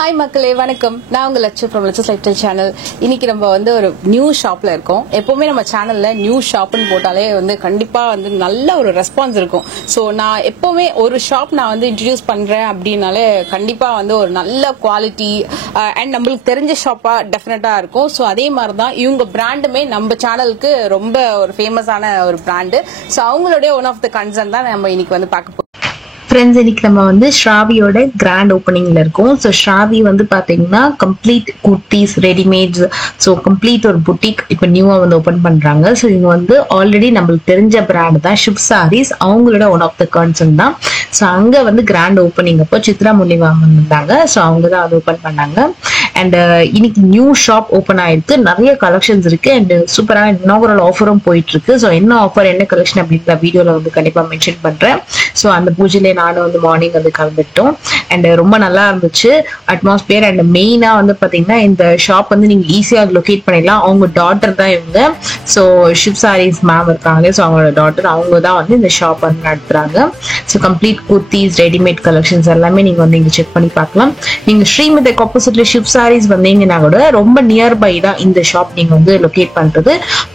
Hi மக்களே, வணக்கம். நான் உங்க Latchu from Latchu's lifestyle channel. இன்னைக்கு நம்ம ஒரு நியூ ஷாப்ல இருக்கோம். எப்பவுமே நம்ம சேனல்ல நியூ ஷாப்னு போட்டாலே கண்டிப்பா நல்ல ஒரு ரெஸ்பான்ஸ் இருக்கும். ஸோ நான் எப்பவுமே ஒரு ஷாப் நான் இன்ட்ரடியூஸ் பண்றேன் அப்படின்னாலே கண்டிப்பா ஒரு நல்ல குவாலிட்டி அண்ட் நம்மளுக்கு தெரிஞ்ச ஷாப்பா டெஃபினட்டா இருக்கும். ஸோ அதே மாதிரி தான் இவங்க பிராண்டுமே நம்ம சேனலுக்கு ரொம்ப ஒரு ஃபேமஸான ஒரு பிராண்டு. ஸோ அவங்களுடைய ஒன் ஆஃப் த கன்சர்ன் தான் நம்ம இன்னைக்கு பார்க்க போறோம். ஃப்ரெண்ட்ஸ், இன்னைக்கு நம்ம ஸ்ராவியோட கிராண்ட் ஓப்பனிங்ல இருக்கோம். ஸோ ஸ்ராவி பாத்தீங்கன்னா complete kurtis, readymades, so complete ஒரு புட்டிக் இப்போ நியூவா ஓப்பன் பண்றாங்க. ஸோ இவங்க ஆல்ரெடி நம்மளுக்கு தெரிஞ்ச பிராண்ட் தான் ஷிப் சாரீஸ், அவங்களோட ஒன் ஆஃப் த கன்சர்ன் தான். ஸோ அங்க கிராண்ட் ஓப்பனிங் அப்போ சித்ரா முனிவா வந்திருந்தாங்க. ஸோ அவங்க தான் அது ஓப்பன் பண்ணாங்க. அண்ட் இன்னைக்கு நியூ ஷாப் ஓப்பன் ஆயிருக்கு, நிறைய கலெக்ஷன்ஸ் இருக்கு அண்ட் சூப்பரான இனாகுரல் ஆஃபரும் போயிட்டு இருக்கு. ஸோ என்ன ஆஃபர், என்ன கலெக்ஷன் அப்படின்ற வீடியோல கண்டிப்பா மென்ஷன் பண்றேன். ஸோ அந்த பூஜையில நானும் மார்னிங் கலந்துட்டோம் அண்ட் ரொம்ப நல்லா இருந்துச்சு அட்மாஸ்பியர். அண்ட் மெயினா பாத்தீங்கன்னா இந்த ஷாப் நீங்க ஈஸியா லொகேட் பண்ணிடலாம். அவங்க டாட்டர் தான் இவங்க. ஸோ ஷிப் சாரீஸ் மேம் இருக்காங்க, ஸோ அவங்களோட டாட்டர், அவங்க தான் இந்த ஷாப் நடத்துறாங்க. So complete kurtis, readymade collections எல்லாமே நீங்க இங்க செக் பண்ணி பார்க்கலாம். நீங்க ஸ்ரீமதிக்கு ஆப்போசிட்ல ஷிப் சாரீஸ் வந்தீங்கன்னா கூட ரொம்ப நியர்பை தான் இந்த ஷாப் நீங்க லொகேட் பண்றது.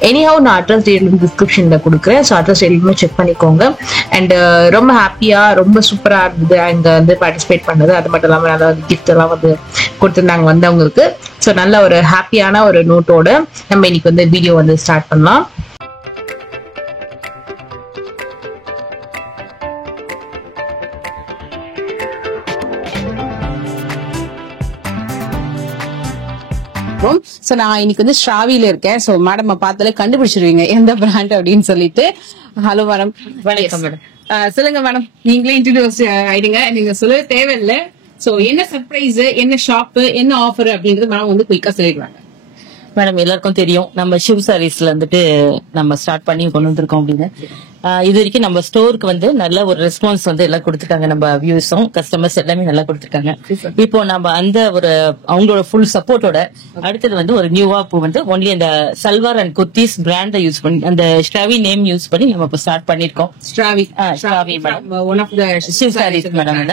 எனிஹவ் நான் அட்ரஸ் டிஸ்கிரிப்ஷன்ல கொடுக்குறேன். ஸோ அட்ரஸ் எல்லாமே செக் பண்ணிக்கோங்க. அண்ட் ரொம்ப ஹாப்பியா, ரொம்ப சூப்பரா இருந்தது அங்க பார்ட்டிசிபேட் பண்ணது. அது மட்டும் இல்லாம நல்லா கிஃப்ட் எல்லாம் கொடுத்துருந்தாங்க வந்தவங்களுக்கு. ஸோ நல்ல ஒரு ஹாப்பியான ஒரு நோட்டோட நம்ம இன்னைக்கு வீடியோ ஸ்டார்ட் பண்ணலாம். சோ நான் இன்னைக்கு ஸ்ராவில இருக்கேன். சோ மேடம் பார்த்தாலே கண்டுபிடிச்சிருவீங்க எந்த பிராண்ட் அப்படின்னு சொல்லிட்டு. Hello madam. வணக்கம் மேடம். சொல்லுங்க மேடம், நீங்களே இன்ட்ரோடியூஸ் ஆயிடுங்க. நீங்க சொல்ல தேவையில்லை. சோ என்ன சர்ப்ரைஸ், என்ன ஷாப், என்ன ஆஃபர் அப்படின்றது மேடம் குயிக்கா சொல்லிடுவாங்க. மேடம், எல்லாருக்கும் தெரியும் நம்ம ஷிவ் சாரீஸ்ல நம்ம ஸ்டார்ட் பண்ணி கொண்டு வந்திருக்கோம் அப்படின்னு. இது வரைக்கும் நம்ம ஸ்டோருக்கு நல்ல ஒரு ரெஸ்பான்ஸ் எல்லாம் கொடுத்துருக்காங்க. நம்ம வியூஸும் கஸ்டமர்ஸ் எல்லாமே நல்லா கொடுத்துருக்காங்க. இப்போ நம்ம அந்த ஒரு அவங்களோட ஃபுல் சப்போர்ட்டோட அடுத்தது ஒரு நியூவா இப்போ ஒன்லி அந்த சல்வார் அண்ட் குர்த்திஸ் பிராண்ட யூஸ் பண்ணி அந்த ஸ்ட்ராவி நேம் யூஸ் பண்ணி நம்ம இப்போ ஸ்டார்ட் பண்ணிருக்கோம். ஸ்ட்ராவி madam, one of the Shiv sarees madam.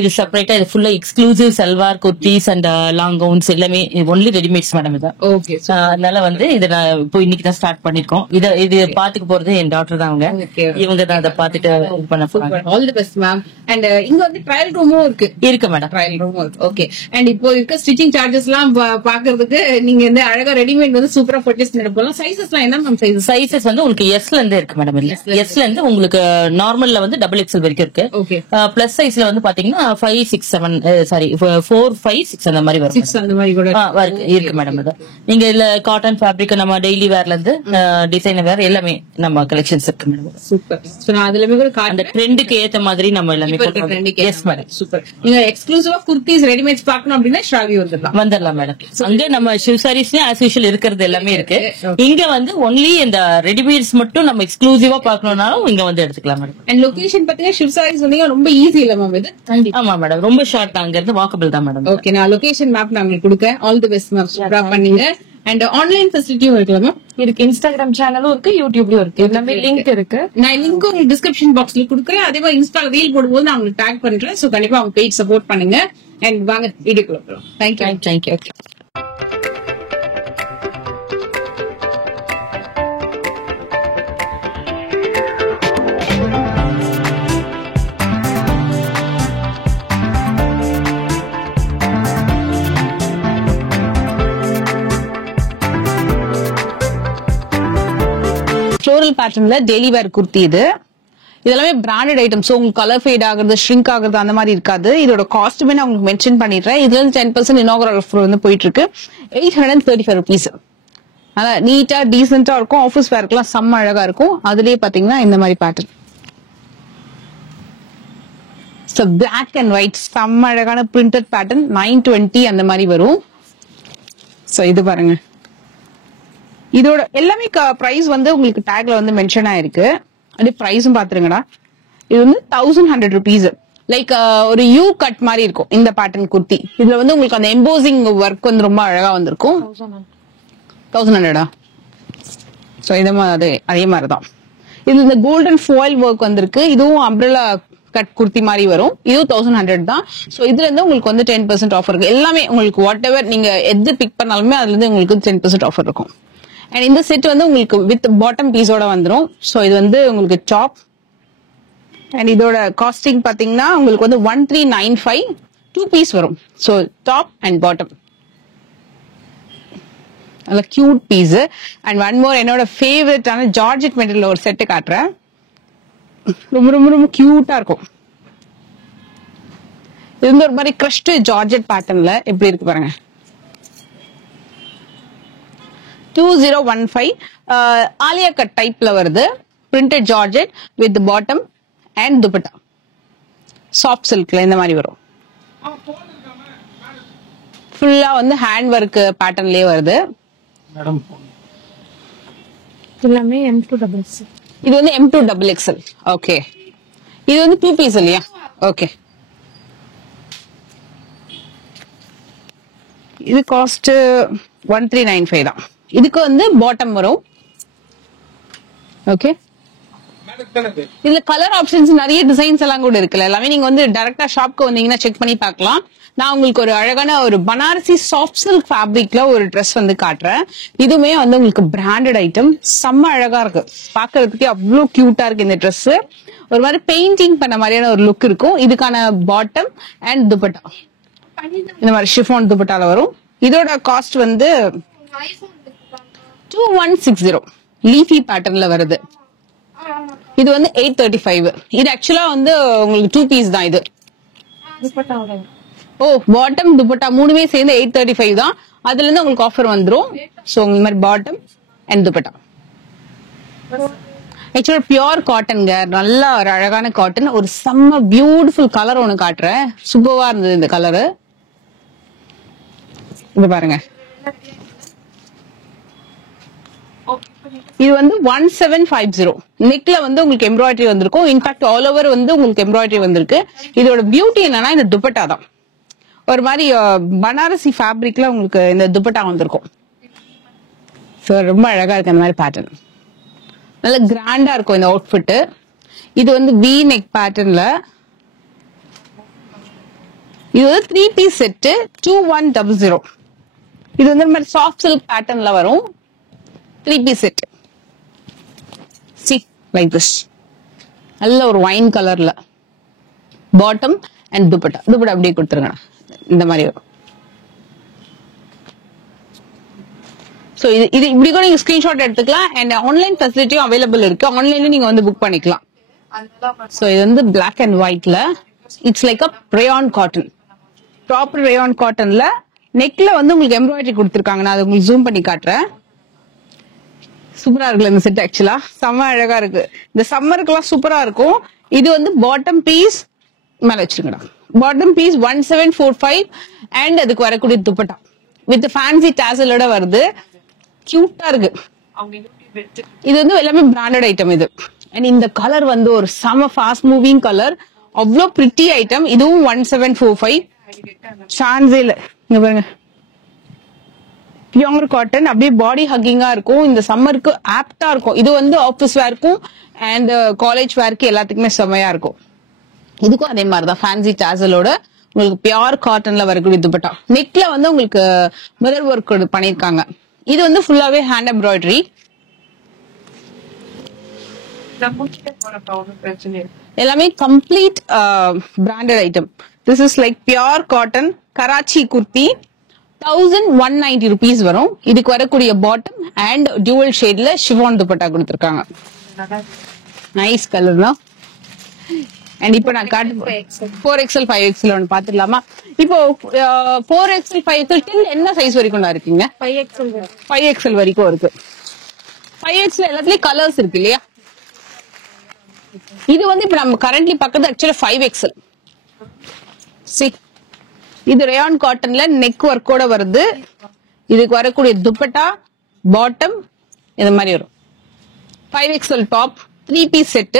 இது செப்பரேட்டா இது ஃபுல்லா exclusive salwar kurtis and long gowns எல்லாமே ஒன்லி ரெடிமேட்ஸ் மேடம். இது ஓகே. அதனால இதை நான் இப்போ இன்னைக்கு தான் ஸ்டார்ட் பண்ணிருக்கோம். இது பாத்துக்க போறது என் டாக்டர் தான். அவங்க இவங்க தான் அதை பாத்துட்டு பண்ண போறாங்க. All the best ma'am. And இங்க ட்ரையல் ரூமும் இருக்கு மேடம். ட்ரையல் ரூமும் இருக்கு. ஓகே. அண்ட் இப்போ இருக்க ஸ்டிச்சிங் சார்ஜஸ் எல்லாம் பாக்குறதுக்கு நீங்க அழகா ரெடிமேட் சூப்பரா பர்ச்சேஸ் பண்ணி போலாம். சைசஸ் எல்லாம் என்ன மேம்? சைசஸ் உங்களுக்கு எஸ்ல இருந்து இருக்கு மேடம். எஸ்ல இருந்து உங்களுக்கு நார்மல்ல டபுள் எக்ஸ்எல் வரைக்கும் இருக்கு. ஓகே. பிளஸ் சைஸ்ல பாத்தீங்கன்னா 5, 6, 7 சாரி 4, 5, 6 அந்த மாதிரி வரும். 6 அந்த மாதிரி கூட இருக்கு மேடம். நீங்க இதுல காட்டன் ஃபேப்ரிக் நம்ம டெய்லி வேர்ல இருந்து டிசைனர் வேர் எல்லாமே நம்ம கலெக்ஷன்ஸ் இருக்கு மேடம். சூப்பர். சோ நான் அதுலமே கூட அந்த ட்ரெண்டுக்கு ஏத்த மாதிரி நம்ம எல்லாமே எஸ் மேடம். சூப்பர். நீங்க எக்ஸ்க்ளூசிவா குர்த்திஸ் ரெடிமேட்ஸ் பார்க்கணும் அப்படின்னா ஸ்ராவி வந்துடலாம் மேடம். அங்க நம்ம ஷிவ் சாரீஸ்ல ஆஸ் யூஷுவல் இருக்கிறது எல்லாமே இருக்கு. இங்க ஒன்லி இந்த ரெடிமேட்ஸ் மட்டும் நம்ம எக்ஸ்க்ளூசிவா பார்க்கணும்னாலும் இங்க எடுத்துக்கலாம் மேடம். அண்ட் லொகேஷன் பாத்தீங்கன்னா ஷிவ் சாரீஸ் ரொம்ப ஈஸி இல்ல மேம் இது? ஆமா மேடம், ரொம்ப ஷார்ட் தான், அங்க இருந்து வாக்கபிள் தான் மேடம். ஓகே, நான் லொகேஷன் மேப் நான் உங்களுக்கு கொடுக்கேன். All the best ma'am. சூப்பரா பண்ணீங்க. அண்ட் ஆன்லைன் ஃபெசிலிட்டியும் இருக்குல்ல மேம்? இருக்கு. இன்ஸ்டாகிராம் சேனலும் இருக்கு, யூடியூப்லயும் இருக்கு. எல்லாமே லிங்க் இருக்கு. நான் லிங்க் உங்களுக்கு டிஸ்கிரிப்ஷன் பாக்ஸ்ல கொடுக்குறேன். அதே மாதிரி இன்ஸ்டா ரீல் போடும்போது நான் உங்களுக்கு டேக் பண்றேன். சோ கண்டிப்பா அவங்க பேஜ் சப்போர்ட் பண்ணுங்க. அண்ட் வாங்க வீடியோக்குள்ள போறோம். தேங்க்யூ. ஃப்ளோரல் பேட்டர்ன்ல டெய்லி வேர் குர்த்தி இதெல்லாமே பிராண்டட் ஐட்டம். சோ உங்களுக்கு கலர் ஃபேட் ஆகுறது, ஷ்ரிங்க் ஆகுறது அந்த மாதிரி இருக்காது. இதோட காஸ்ட்டுமே நான் உங்களுக்கு மென்ஷன் பண்ணிடுறேன். இதுல இருந்து 10% இனாகுரல் ஆஃபர் போயிட்டு இருக்கு. 835 rupees. அதான் நீட்டா டீசென்டா இருக்கும். ஆஃபீஸ் வேர்க்கெல்லாம் செம்ம அழகா இருக்கும். அதுலயே பாத்தீங்கன்னா இந்த மாதிரி pattern. So black and white செம்ம அழகான பிரிண்டட் பேட்டர்ன். 920 அந்த மாதிரி வரும். சோ இது பாருங்க, இதோட எல்லாமே பிரைஸ் உங்களுக்கு டேக்ல மென்ஷன் ஆயிருக்கு. அதே பிரைஸும் பாத்துருங்கடா. இது 1100 rupees. லைக் ஒரு யூ கட் மாதிரி இருக்கும் இந்த பேட்டர்ன் குர்த்தி. இதுல உங்களுக்கு அந்த எம்போசிங் ஒர்க் ரொம்ப அழகா வந்திருக்கும். 1100. சோ இதே மாதிரிதான். இது இந்த கோல்டன் ஃபாயில் ஒர்க் வந்திருக்கு. இதுவும் அம்ப்ரெல்லா கட் குர்த்தி மாதிரி வரும். இது 1100 தான். சோ இதுல இருந்து உங்களுக்கு வந்து 10% ஆஃபர் இருக்கு. எல்லாமே உங்களுக்கு வாட் எவர் நீங்க எது பிக் பண்ணாலுமே அதுல இருந்து உங்களுக்கு 10% ஆஃபர் இருக்கும். அண்ட் இந்த செட் வந்து உங்களுக்கு வித் பாட்டம் பீஸோட வந்துரும். சோ இது வந்து உங்களுக்கு டாப் அண்ட் இதோட காஸ்டிங் பாத்தீங்கன்னா உங்களுக்கு வந்து 1395 2 பீஸ் வரும். சோ டாப் அண்ட் பாட்டம் நல்ல cute piece. And one more என்னோட ஃபேவரட்டான ஜார்ஜெட் மெட்டீரியல் ஒரு செட்டு காட்டுறேன். ரொம்ப ரொம்ப ரொம்ப கியூட்டா இருக்கும். இது வந்து ஒரு மாதிரி கிரஷ்ட் ஜார்ஜெட் பேட்டர்ன்ல எப்படி இருக்கு பாருங்க. 2015 ஆலியா கட் டைப்ல வருது. Printed georgette with bottom and dupatta soft சில்க்ல இந்த மாதிரி வரும். ஃபுல்லா வந்து ஹேண்ட் ஒர்க் பேட்டர்ன்லயே வருது. எல்லாமே M2XX. இது வந்து M2XXL. ஓகே, இது வந்து 2 பீஸ் இல்லையா? ஓகே, இது காஸ்ட் 1395 தான். இதுக்கு வந்து பாட்டம் வரும். ஓகே, இதுல கலர் ஆப்ஷன்ஸ் நிறைய டிசைன்ஸ் எல்லாம் கூட இருக்குல்ல. எல்லாமே நீங்க வந்து டைரக்டா ஷாப்க்கு வந்தீங்கன்னா செக் பண்ணி பார்க்கலாம். நான் உங்களுக்கு ஒரு அழகான ஒரு பனாரசி சாஃப்ட் சில்க் ஃபேப்ரிக்ல ஒரு ட்ரெஸ் வந்து காட்டுறேன். இதுவுமே வந்து உங்களுக்கு பிராண்டட் ஐட்டம், செம்ம அழகா இருக்கு. பாக்குறதுக்கு அவ்வளவு கியூட்டா இருக்கு இந்த ட்ரெஸ். ஒரு மாதிரி பெயிண்டிங் பண்ண மாதிரியான ஒரு லுக் இருக்கும். இதுக்கான பாட்டம் அண்ட் துப்பட்டா இந்த மாதிரி ஷிஃபான் துப்பட்டால வரும். இதோட காஸ்ட் வந்து 2160 லீஃபி பேட்டர்ன்ல வருது. இது வந்து 835. இது ஆக்சுவலா வந்து உங்களுக்கு 2 பீஸ் தான் இது. ஓ, பாட்டம் துப்பட்டா மூணுமே சேர்ந்து 835 தான். அதுல இருந்து உங்களுக்கு ஆஃபர் வந்துரும். சோ இந்த மாதிரி பாட்டம் அண்ட் துப்பட்டா ஆக்சுவலா பியூர் காட்டன்ங்க. நல்ல ஒரு அழகான காட்டன். ஒரு செம்ம பியூட்டிஃபுல் கலர் ஒண்ணு காட்டுறேன். சூப்பரா இருந்தது இந்த கலரு. இது பாருங்க, இது வந்து 1750. நெக்ல வந்து உங்களுக்கு எம்ப்ராய்டரி வந்திருக்கும். இன்ஃபேக்ட் ஆல் ஓவர் வந்து உங்களுக்கு எம்ப்ராய்டரி வந்திருக்கு. இதோட பியூட்டி என்னன்னா இந்த துப்பட்டா தான். ஒரு மாதிரி பனாரசி ஃபேப்ரிக்ல உங்களுக்கு இந்த துப்பட்டா வந்திருக்கும். சோ ரொம்ப அழகா இருக்கு அந்த மாதிரி பேட்டர்ன். நல்ல கிராண்டா இருக்கும் இந்த அவுட்ஃபிட். இது வந்து வி நெக் பேட்டர்ன்ல. இது வந்து 3 பீஸ் செட் 2100. இது வந்து இந்த மாதிரி சாஃப்ட் சில்க் பேட்டர்ன்ல வரும். 3 piece set. See like this. நல்ல ஒரு வைன் கலர்ல பாட்டம் அண்ட் துப்பட்டா. துப்பட்டா அப்படியே கொடுத்துருங்க இந்த மாதிரி வரும். சோ இது இப்படி கூட நீங்க ஸ்கிரீன்ஷாட் எடுத்துக்கலாம். அண்ட் ஆன்லைன் ஃபெசிலிட்டியும் அவைலபிள் இருக்கு. ஆன்லைன்ல நீங்க வந்து புக் பண்ணிக்கலாம். சோ இது வந்து பிளாக் அண்ட் ஒயிட்ல. It's like a rayon cotton. Proper rayon காட்டன்ல நெக்ல வந்து உங்களுக்கு எம்ப்ராய்டரி கொடுத்துருக்காங்க. நான் அதை உங்களுக்கு ஜூம் பண்ணி காட்டுறேன். சூப்பரா இருக்குல்ல இந்த செட். ஆக்சுவலா செம்ம அழகா இருக்கு. இந்த சம்மருக்கு எல்லாம் சூப்பரா இருக்கும். இது வந்து பாட்டம் பீஸ் மேல வச்சிருக்கா. பாட்டம் பீஸ் 1745 அண்ட் அதுக்கு வரக்கூடிய துப்பட்டா வித் ஃபேன்சி டாசலோட வருது. கியூட்டா இருக்கு. இது வந்து எல்லாமே பிராண்டட் ஐட்டம் இது. அண்ட் இந்த கலர் வந்து ஒரு செம ஃபாஸ்ட் மூவிங் கலர். அவ்வளோ பிரிட்டி ஐட்டம். இதுவும் 1745. சான்ஸே இல்ல. இங்க பாருங்க, பியூர் காட்டன். அப்படியே பாடி ஹக்கிங்கா இருக்கும். இந்த சம்மருக்கு ஆப்டா இருக்கும். இது வந்து ஆபீஸ் வேர்க்கும் அண்ட் காலேஜ் வேர்க்கு எல்லாத்துக்குமே செமையா இருக்கும். இதுக்கும் அதே மாதிரிதான் ஃபேன்சி டாசலோட உங்களுக்கு பியூர் காட்டன்ல வரக்கூடிய துப்பட்டா. நெக்ல வந்து உங்களுக்கு மிரர் ஒர்க் பண்ணிருக்காங்க. இது வந்து ஃபுல்லாவே ஹேண்ட் எம்ப்ராய்டரி. எல்லாமே complete branded item. This is like pure cotton Karachi kurti. 1190 rupees வரும். இதுக்கு வரக்கூடிய பாட்டம் அண்ட் டியூவல் ஷேட்ல ஷிஃபான் துப்பட்டா கொடுத்திருக்காங்க. நைஸ் கலர் தான். அண்ட் இப்போ நான் காட்டு 4XL 5XL ஒன்று பாத்துடலாமா? இப்போ 4XL 5XL till என்ன சைஸ் வரைக்கும் இருக்கீங்க? 5XL வரைக்கும் இருக்கு. 5XL எல்லாத்துலயும் கலர்ஸ் இருக்கு இல்லையா? இது வந்து இப்ப நம்ம கரண்ட்லி பக்கத்து ஆக்சுவலா 5XL. இது ரேயான் காட்டன்ல நெக் ஒர்க்கோட வருது. இதுக்கு வரக்கூடிய துப்பட்டா பாட்டம் இந்த மாதிரி வரும். 5XL top 3 piece set.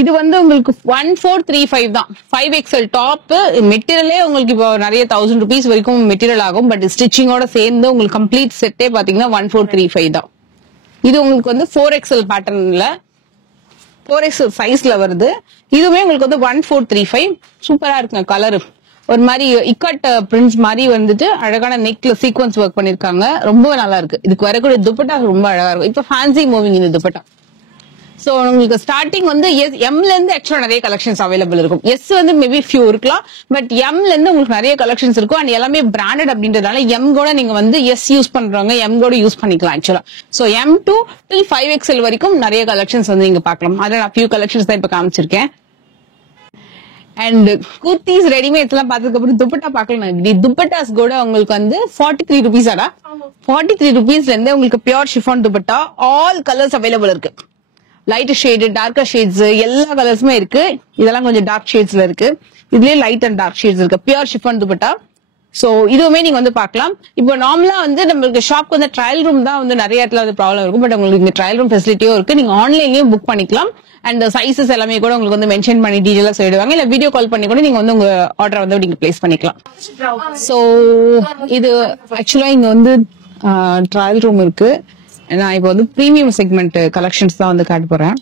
இது வந்து உங்களுக்கு 1435 தான். 5XL டாப் மெட்டீரியலே உங்களுக்கு இப்போ நிறைய 1000 rupees வரைக்கும் மெட்டீரியல் ஆகும். பட் ஸ்டிச்சிங்கோட சேர்ந்து உங்களுக்கு கம்ப்ளீட் செட்டே பாத்தீங்கன்னா 1435 தான். இது உங்களுக்கு வந்து 4XL பேட்டர்ன்ல 4X சைஸ்ல வருது. இதுவுமே உங்களுக்கு வந்து 1435. சூப்பரா இருக்குங்க கலர். ஒரு மாதிரி இக்கட் பிரிண்ட்ஸ் மாதிரி வந்துட்டு அழகான நெக்ல சீக்வன்ஸ் ஒர்க் பண்ணிருக்காங்க. ரொம்ப நல்லா இருக்கு. இதுக்கு வரக்கூடிய துப்பட்டா ரொம்ப அழகா இருக்கும். இப்ப ஃபேன்சி மூவிங் இந்த துப்பட்டா. சோ உங்களுக்கு ஸ்டார்டிங் வந்து எம்ல இருந்து ஆக்சுவலா நிறைய கலெக்ஷன்ஸ் அவைலபிள் இருக்கும். எஸ் வந்து மேபி ஃபியூ இருக்கலாம், பட் எம்ல இருந்து உங்களுக்கு நிறைய கலெக்ஷன்ஸ் இருக்கும். அண்ட் எல்லாமே பிராண்டட் அப்படின்றதுனால எம் கூட நீங்க வந்து எஸ் யூஸ் பண்றவங்க எம் கூட யூஸ் பண்ணிக்கலாம் ஆக்சுவலா. சோ M to 5XL வரைக்கும் நிறைய கலெக்ஷன்ஸ் வந்து நீங்க பார்க்கலாம். அதுல நான் ஃபியூ கலெக்ஷன்ஸ் தான் இப்ப காமிச்சிருக்கேன். அண்ட் குர்த்திஸ் ரெடிமேட்ஸ் எல்லாம் பார்த்ததுக்கு அப்புறம் துப்பட்டா பார்க்கலாம். துப்பட்டாஸ் கூட உங்களுக்கு வந்து 43 rupees 43 rupeesல இருந்து உங்களுக்கு pure chiffon dupatta all colours available இருக்கு. லைட் ஷேடு, டார்க்கர் ஷேட்ஸ் எல்லா கலர்ஸுமே இருக்கு. இதெல்லாம் கொஞ்சம் டார்க் ஷேட்ஸ்ல இருக்கு. இதுலயே லைட் அண்ட் டார்க் ஷேட்ஸ் இருக்கு. Pure chiffon dupatta. சோ இதுவுமே நீங்க வந்து பார்க்கலாம். இப்போ நார்மலா வந்து நம்மளுக்கு ஷாப்க்கு வந்து ட்ரையல் ரூம் தான் வந்து நிறைய இடத்துல வந்து ப்ராப்ளம் இருக்கும். பட் உங்களுக்கு இந்த ட்ரையல் ரூம் ஃபெசிலிட்டியும் இருக்கு. நீங்க ஆன்லைன்லயும் புக் பண்ணிக்கலாம். அண்ட் சைசஸ் எல்லாமே கூட உங்களுக்கு வந்து மென்ஷன் பண்ணி டீடைலா சொல்லிடுவாங்க. இல்ல வீடியோ கால் பண்ணி கூட நீங்க வந்து உங்க ஆர்டர் வந்து நீங்க பிளேஸ் பண்ணிக்கலாம். சோ இது ஆக்சுவலா இங்க வந்து ட்ரையல் ரூம் இருக்கு. நான் இப்போ வந்து பிரீமியம் செக்மெண்ட் கலெக்ஷன்ஸ் தான் வந்து காட்ட போறேன்.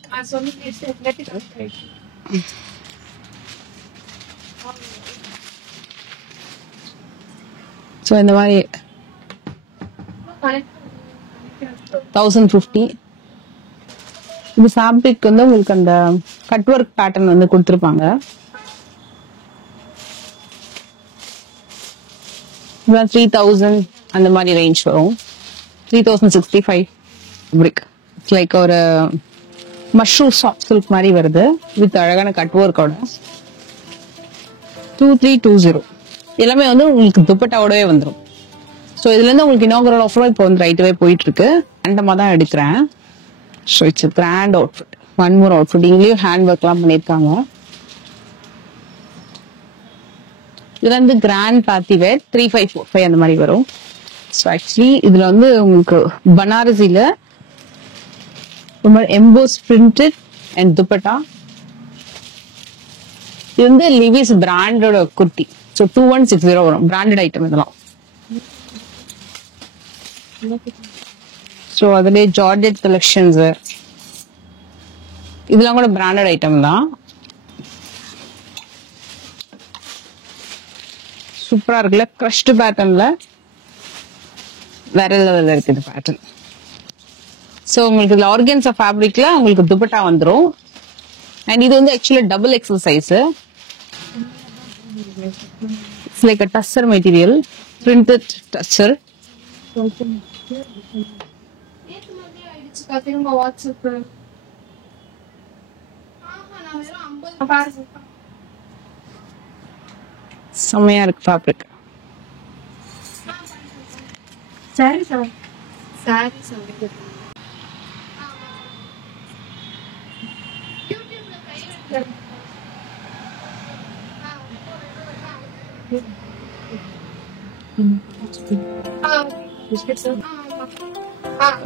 சோ இந்த மாதிரி 1050. இது ஃபேப்ரிக் வந்து உங்களுக்கு அந்த கட் ஒர்க் பேட்டர்ன் வந்து கொடுத்துருப்பாங்க. 3000 அந்த மாதிரி ரேஞ்ச் வரும். 3065 பிரிக். இட்ஸ் லைக் ஒரு மஷ்ரூம் சாஃப்ட் சில்க் மாதிரி வருது வித் அழகான கட் ஒர்க்கோட. 2320 எல்லாமே வந்து உங்களுக்கு துப்பட்டாவோடவே வந்துடும். ஸோ இதுல இருந்து உங்களுக்கு இனாகுரல் ஆஃபரும் இப்போ வந்து ரைட்டவே போயிட்டு இருக்கு. ரேண்டமா தான் எடுக்கிறேன். So it's grand outfit. One more outfit. இங்கேயும் ஹேண்ட் ஒர்க்லாம் பண்ணியிருக்காங்க. இதுல வந்து கிராண்ட் பார்ட்டி வேர் 3545 அந்த மாதிரி வரும். ஸோ ஆக்சுவலி இதுல வந்து உங்களுக்கு பனாரசில ரொம்ப எம்போஸ் பிரிண்டட் அண்ட் துப்பட்டா. இது வந்து லிவிஸ் பிராண்டோட குர்த்தி. ஸோ 2160 வரும். பிராண்டட் ஐட்டம் இதெல்லாம். ஸோ அதுலேயே ஜார்ஜெட் கலெக்ஷன்ஸ் இதெல்லாம் கூட பிராண்டட் ஐட்டம் தான். சூப்பரா இருக்குல்ல. கிரஷ்டு பேட்டர்ன்ல வேற லெவல்ல இருக்கு இந்த பேட்டர்ன். சோ உங்களுக்கு இதுல ஆர்கன்ஸா ஃபேப்ரிக்ல உங்களுக்கு துப்பட்டா வந்துரும். அண்ட் இது வந்து actually double XL size. It's like a tussar material, printed tussar. செம்மையா இருக்கு ஃபேப்ரிக். சரி சார். சரி சார்.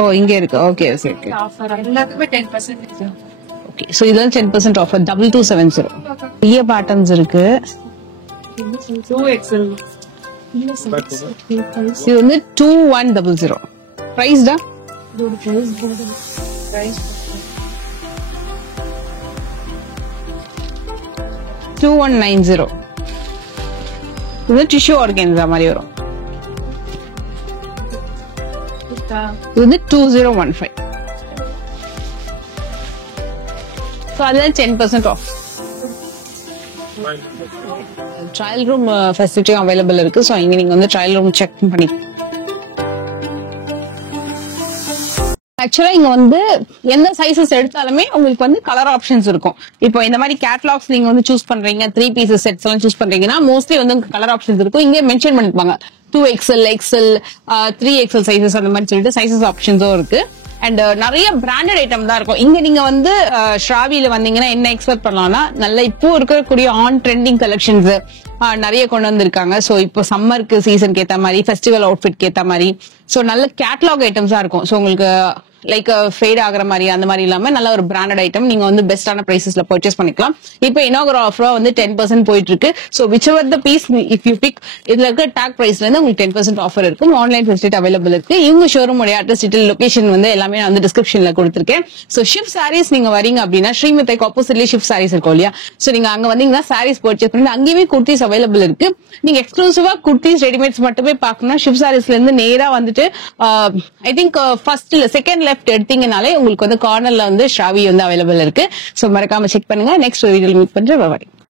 ஓ இங்க இருக்கு. Okay okay okay. எல்லாத்துக்குமே 10% ஓகே. சோ இதெல்லாம் 10% ஆஃபர். 2270. பெரிய பேட்டர்ன்ஸ் இருக்கு. 2XL. இது வந்து 2100. பிரைஸ் டா? இதோட பிரைஸ் 2190. இது டிஷ்யூ ஆர்கன்ஸா மாதிரி வரும். இது வந்து 2015. ஸோ அதில் 10% ஆஃப். ட்ரையல் ரூம் ஃபெசிலிட்டியும் அவைலபிள் இருக்கு. ஸோ இங்க நீங்க வந்து ட்ரையல் ரூம் செக் பண்ணி ஆக்சுவலா இங்க வந்து எந்த சைசஸ் எடுத்தாலுமே உங்களுக்கு வந்து கலர் ஆப்ஷன்ஸ் இருக்கும். இப்போ இந்த மாதிரி கேட்லாக்ஸ் நீங்க வந்து சூஸ் பண்றீங்க, 3 பீசஸ் செட்ஸ் எல்லாம் சூஸ் பண்றீங்கன்னா மோஸ்ட்லி வந்து கலர் ஆப்ஷன்ஸ் இருக்கும். இங்கே மென்ஷன் பண்ணிருப்பாங்க 2XL, XL, 3XL சைசஸ் அந்த மாதிரி சொல்லிட்டு சைசஸ் ஆப்ஷன்ஸும் இருக்கு. அண்ட் நிறைய பிராண்டட் ஐட்டம் தான் இருக்கும். இங்க நீங்க வந்து ஷ்ராவில வந்தீங்கன்னா என்ன எக்ஸ்பெக்ட் பண்ணலாம்னா நல்ல இப்போ இருக்கக்கூடிய ஆன் ட்ரெண்டிங் கலெக்ஷன்ஸ் நிறைய கொண்டு வந்திருக்காங்க. சோ இப்போ சம்மருக்கு சீசனுக்கு ஏத்த மாதிரி, ஃபெஸ்டிவல் அவுட்ஃபிட்க்கு ஏத்த மாதிரி சோ நல்ல கேட்டலாக் ஐட்டம்ஸா இருக்கும். சோ உங்களுக்கு லைக் ஃபேட் ஆகுற மாதிரி அந்த மாதிரி இல்லாம நல்ல ஒரு பிராண்டட் ஐட்டம் நீங்க வந்து பெஸ்டான பிரைசஸ்ல பர்ச்சேஸ் பண்ணிக்கலாம். இப்போ இனாகரல் ஆஃபரா வந்து 10% போயிட்டு இருக்கு. So whichever the piece if you pick இதுல இருக்க டாக் பிரைஸ்ல இருந்து உங்களுக்கு 10% ஆஃபர் இருக்கும். ஆன்லைன் ஃபெசிலிட்டி அவைலபிள் இருக்கு. இவங்க ஷோரூம் உடைய அட்ரஸ் டீடைல் லொகேஷன் வந்து எல்லாமே நான் வந்து டிஸ்கிரிப்ஷன்ல கொடுத்திருக்கேன். சோ ஷிப் சாரீஸ் நீங்க வரீங்க அப்படின்னா ஸ்ரீமித்தைக்கு ஆப்போசிட்லயே ஷிப் சாரீஸ் இருக்கும் இல்லையா, சோ நீங்க அங்க வந்தீங்கன்னா சாரீஸ் பர்ச்சேஸ் பண்ணி அங்கேயுமே குர்த்திஸ் அவைலபிள் இருக்கு. நீங்க எக்ஸ்க்ளூசிவா குர்த்திஸ் ரெடிமேட்ஸ் மட்டுமே பார்க்கணும்னா ஷிப் சாரீஸ்ல இருந்து நேரா வந்துட்டு I think first second left எடுத்தீங்கனாலே உங்களுக்கு வந்து கார்னர்ல வந்து ஷாவி வந்து அவைலபிள் இருக்கு. சோ மறக்காம செக் பண்ணுங்க. நெக்ஸ்ட் வீடியோல மீட் பண்றேன். பாய்.